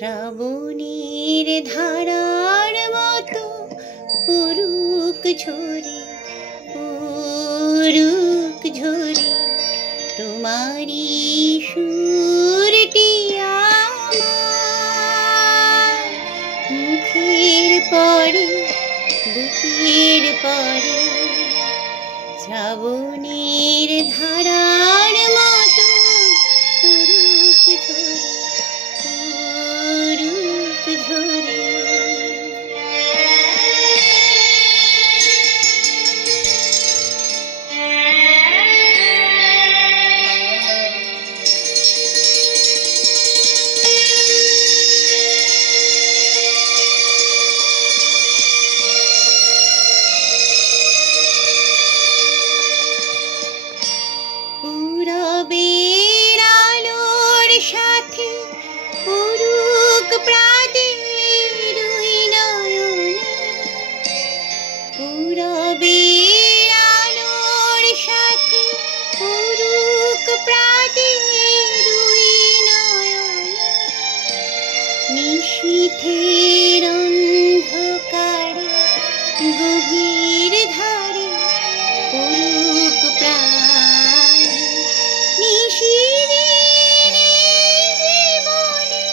শ্রাবণীর ধারার মতো পড়ুক ঝরে, পড়ুক ঝরে তোমারি সুরটি আমার মুখের পরে, বুকের পরে। শ্রাবণীর ধারার মতো পড়ুক ঝরে, পড়ুক ঝরে। পূরবের আলোর সাথে পড়ুক প্রাতের ওই নয়নে, পূরবের আলোর সাথে পড়ুক প্রাতের ওই নয়নে। নিশীথের অন্ধকারে গভীর ধারে পড়ুক প্রাণ। নিশিদিন জীবনে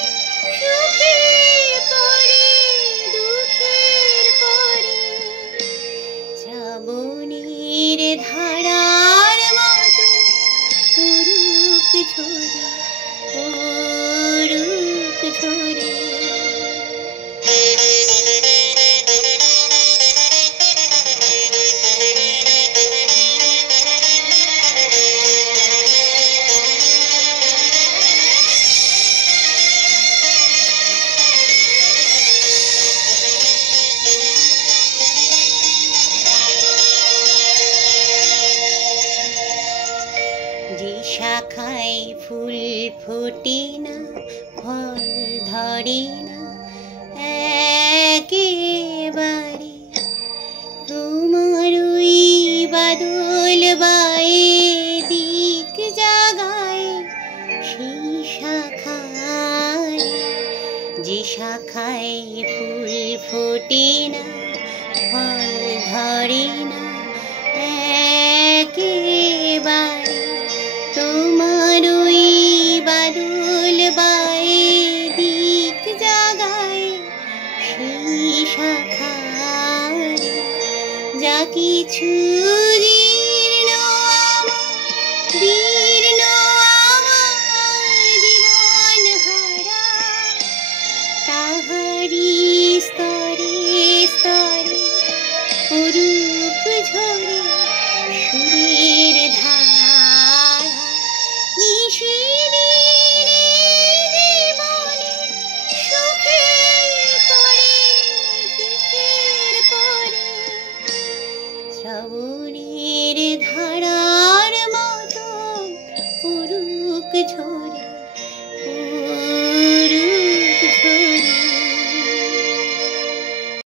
সুখের পরে, দুঃখের পরে। শ্রাবণীর ধারার মতো পড়ুক ঝরে, পড়ুক ঝরে। যে শাখায় ফুল ফোটে না, ফল ধরে না একেবারে, তোমার ওই বাদল বায়ে দিক জাগায় সেই শাখায়। যে শাখায় ফুল ফোটে না, ফল ধরে না একেবারে, তোমার ওই বাদল বায়ে দিক জাগায় সেই শাখায়। যা কিছু জীর্ণ আমার